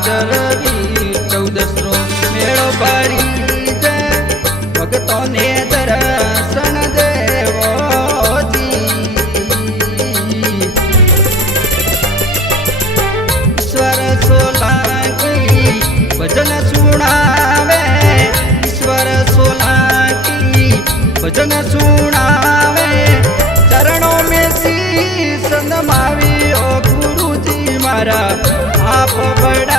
ભાદરવી 14નો મેળો ભરી દે ભક્તોને દર્શન દેવોજી ઈશ્વર સોલંકી ભજન સુણાવે ઈશ્વર સોલંકી ભજન સુણાવે ચરણો में शीश नमावी ओ गुरुजी मारा आप बड़ा